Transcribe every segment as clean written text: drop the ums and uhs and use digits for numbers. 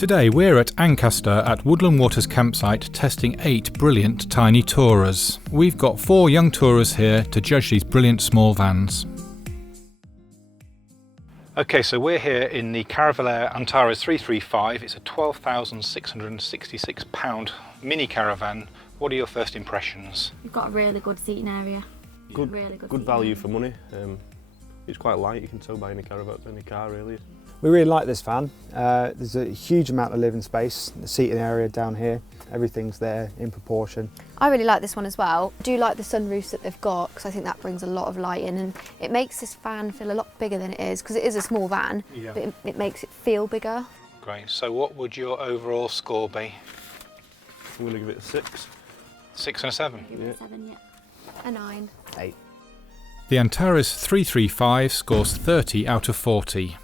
Today we're at Ancaster at Woodland Waters campsite testing 8 brilliant tiny tourers. We've got 4 young tourers here to judge these brilliant small vans. Okay, so we're here in the Caravelair Antares 335. It's a £12,666 mini caravan. What are your first impressions? You've got a really good seating area. Good, really good value for money. It's quite light, you can tow by any caravan, any car really. We really like this van. There's a huge amount of living space, the seating area down here, everything's there in proportion. I really like this one as well. I do like the sunroofs that they've got because I think that brings a lot of light in and it makes this van feel a lot bigger than it is because it is a small van, but it makes it feel bigger. Great, so what would your overall score be? I'm going to give it a 6. 6 and a 7? Yeah. 7, yeah. A 9. 8. The Antares 335 scores 30 out of 40.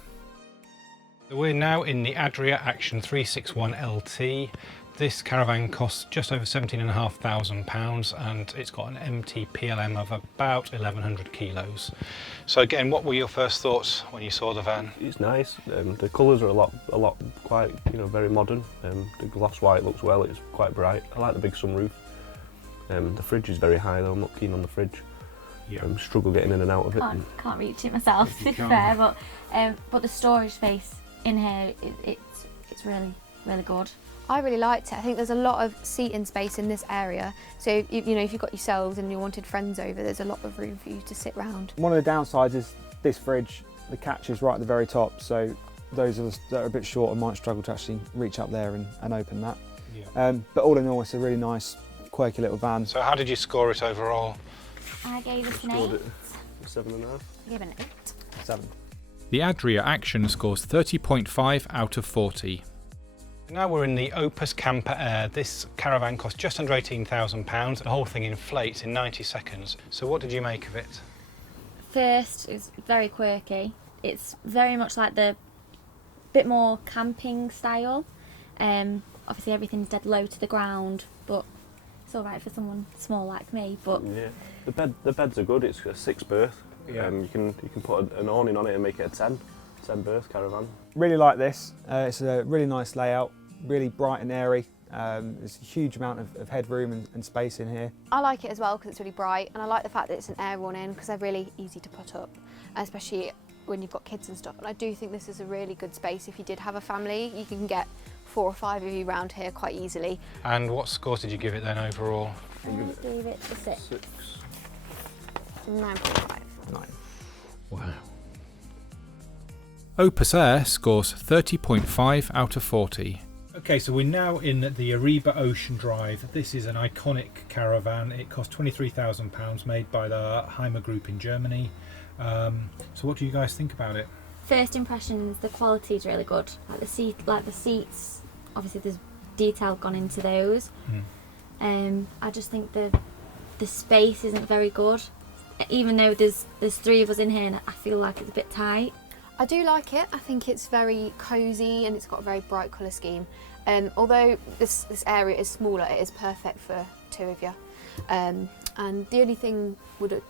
We're now in the Adria Action 361 LT. This caravan costs just over £17,500 and it's got an empty PLM of about 1,100 kilos. So again, what were your first thoughts when you saw the van? It's nice. The colours are a lot quite, very modern. The gloss white looks well. It's quite bright. I like the big sunroof. The fridge is very high though. I'm not keen on the fridge. Yeah. Struggle getting in and out of it. Can't reach it myself, to be fair, but the storage space in here, it's really, really good. I really liked it. I think there's a lot of seating space in this area. So if you've got yourselves and you wanted friends over, there's a lot of room for you to sit round. One of the downsides is this fridge, the catch is right at the very top, so those of us that are a bit shorter might struggle to actually reach up there and open that. Yeah. But all in all, it's a really nice, quirky little van. So how did you score it overall? I gave it an 8. 7.5. I gave it an 8. 7. The Adria Action scores 30.5 out of 40. Now we're in the Opus Camper Air. This caravan costs just under £18,000. The whole thing inflates in 90 seconds. So what did you make of it? First, it's very quirky. It's very much like the bit more camping style. Obviously everything's dead low to the ground, but it's all right for someone small like me. But yeah, the beds are good. It's a 6 berth. Yeah. You can put an awning on it and make it a 10 berth caravan. Really like this. It's a really nice layout, really bright and airy. There's a huge amount of headroom and space in here. I like it as well because it's really bright and I like the fact that it's an air run-in because they're really easy to put up, especially when you've got kids and stuff. And I do think this is a really good space if you did have a family. You can get 4 or 5 of you around here quite easily. And what scores did you give it then overall? I gave it a 6. 9.5. 9. Wow. Opus Air scores 30.5 out of 40. Okay, so we're now in the Arriba Ocean Drive. This is an iconic caravan. It cost £23,000, made by the Heimer Group in Germany. So what do you guys think about it? First impressions, the quality is really good. Like the seats, obviously there's detail gone into those. I just think the space isn't very good. Even though there's 3 of us in here and I feel like it's a bit tight. I do like it. I think it's very cosy and it's got a very bright colour scheme. Although this area is smaller, it is perfect for 2 of you. And the only thing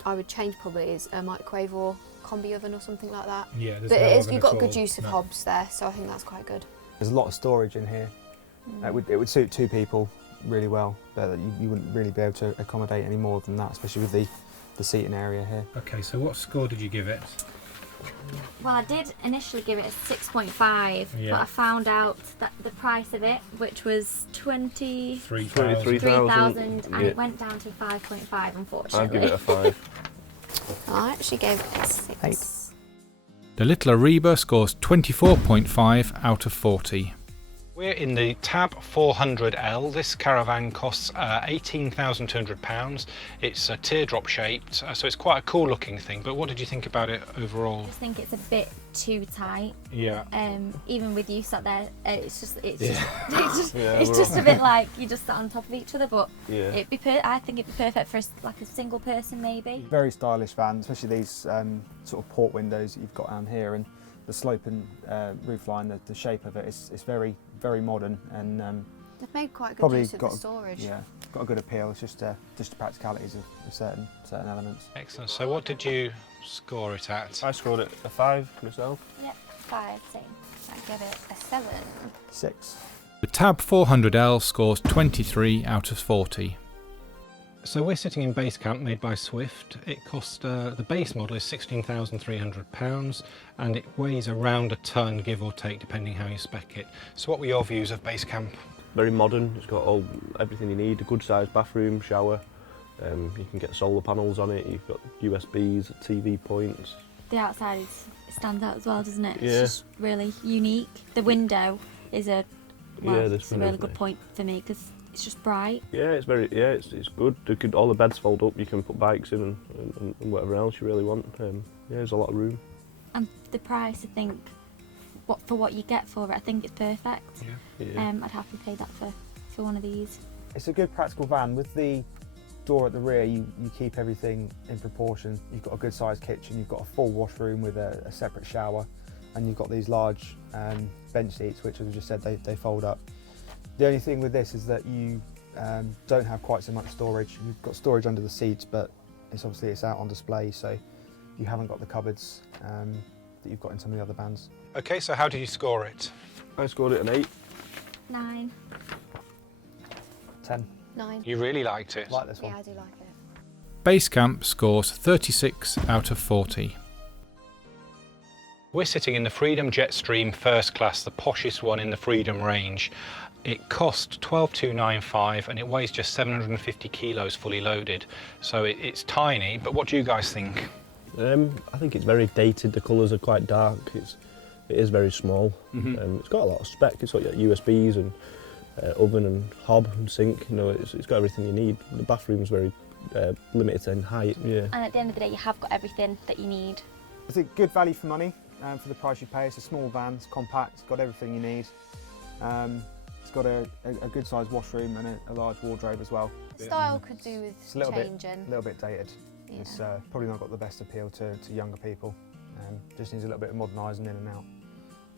I would change probably is a microwave or combi oven or something like that. Yeah, but you've got good use of hobs there, so I think that's quite good. There's a lot of storage in here. It would suit 2 people really well, but you wouldn't really be able to accommodate any more than that, especially with the seating area here. Okay, so what score did you give it? Well, I did initially give it a 6.5, but I found out that the price of it, which was 23,000, and it went down to 5.5, unfortunately. I'd give it a 5. I actually gave it a 6. 8. The little Arriba scores 24.5 out of 40. We're in the Tab 400L. This caravan costs £18,200. It's teardrop shaped, so it's quite a cool looking thing. But what did you think about it overall? I just think it's a bit too tight. Yeah. Even with you sat there, it's just a bit like you just sat on top of each other. But I think it'd be perfect for a single person maybe. Very stylish van, especially these sort of port windows that you've got down here, and the sloping roofline, the shape of it is very, very modern, and they've made quite a good use of the storage. Yeah, got a good appeal. It's just the practicalities of certain elements. Excellent. So what did you score it at? I scored it a 5 myself. Yep, 5, same. give it a 7. 6. The Tab 400L scores 23 out of 40. So we're sitting in BaseCamp made by Swift. It cost, the base model is £16,300 and it weighs around a tonne, give or take, depending how you spec it. So what were your views of BaseCamp? Very modern, it's got everything you need, a good sized bathroom, shower, you can get solar panels on it, you've got USBs, TV points. The outside stands out as well, doesn't it? Yeah. It's just really unique. The window is a This a really good point for me because it's just bright. Yeah, it's good. All the beds fold up, you can put bikes in and whatever else you really want. Yeah, there's a lot of room. And the price, I think, for what you get for it, I think it's perfect. Yeah. I'd happily pay that for one of these. It's a good practical van. With the door at the rear, you keep everything in proportion. You've got a good sized kitchen, you've got a full washroom with a separate shower, and you've got these large bench seats, which, as I just said, they fold up. The only thing with this is that you don't have quite so much storage. You've got storage under the seats, but it's out on display, so you haven't got the cupboards that you've got in some of the other vans. Okay, so how did you score it? I scored it an 8. 9. 10. 9. You really liked it? Like this one. Yeah, I do like it. BaseCamp scores 36 out of 40. We're sitting in the Freedom Jetstream First Class, the poshest one in the Freedom range. It cost $12,295 and it weighs just 750 kilos fully loaded. So it's tiny, but what do you guys think? I think it's very dated, the colours are quite dark, it is very small. It's got a lot of spec, it's got USBs and oven and hob and sink, it's got everything you need. The bathroom's very limited in height. Yeah. And at the end of the day, you have got everything that you need. I think good value for money for the price you pay. It's a small van, it's compact, it's got everything you need. It's got a good sized washroom and a large wardrobe as well. Style could do with It's a little changing. little bit dated. Yeah. It's probably not got the best appeal to younger people. Just needs a little bit of modernising in and out.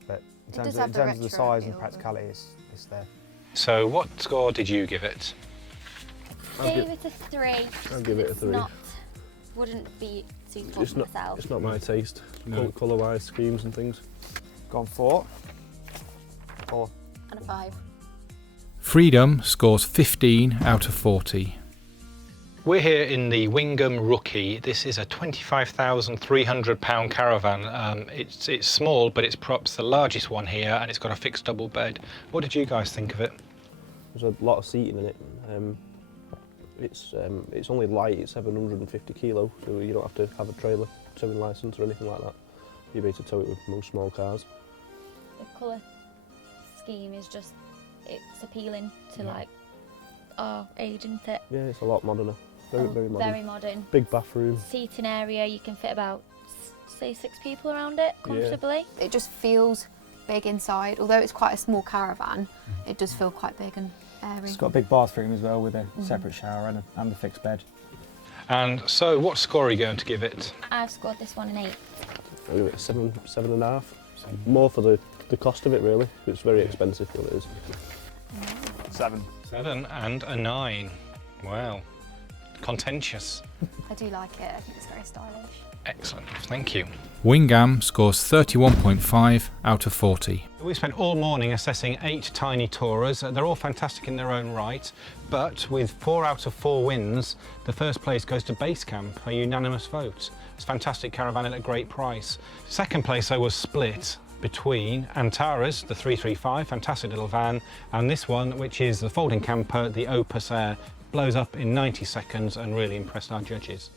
But in terms of the retro size and appeal, practicality, it's there. So what score did you give it? Gave it a 3. I'll give it a 3. Wouldn't be suitable for myself. It's not my taste, No. colour-wise, schemes and things. Gone 4. 4. And a 5. Freedom scores 15 out of 40. We're here in the Wingham Rookie. This is a £25,300 caravan. It's small, but it's perhaps the largest one here, and it's got a fixed double bed. What did you guys think of it? There's a lot of seating in it. It's only light, it's 750 kilo, so you don't have to have a trailer towing licence or anything like that. You'll be able to tow it with most small cars. The colour scheme is just, it's appealing to like our age, isn't it? Yeah, it's a lot moderner. Very modern. Very modern. Big bathroom. Seating area, you can fit about, say, 6 people around it comfortably. It just feels big inside. Although it's quite a small caravan, it does feel quite big and airy. It's got a big bathroom as well with a separate shower and a fixed bed. And so what score are you going to give it? I've scored this one an 8. I'll give it a 7.5. More for the cost of it, really. It's very expensive, what it is. 7. 7 and a 9. Wow. Contentious. I do like it. I think it's very stylish. Excellent, thank you. Wingham scores 31.5 out of 40. We spent all morning assessing 8 tiny Tourers. They're all fantastic in their own right, but with 4 out of 4 wins, the first place goes to BaseCamp, a unanimous vote. It's a fantastic caravan at a great price. Second place though was split between Antares, the 335, fantastic little van, and this one, which is the folding camper, the Opus S. Blows up in 90 seconds and really impressed our judges.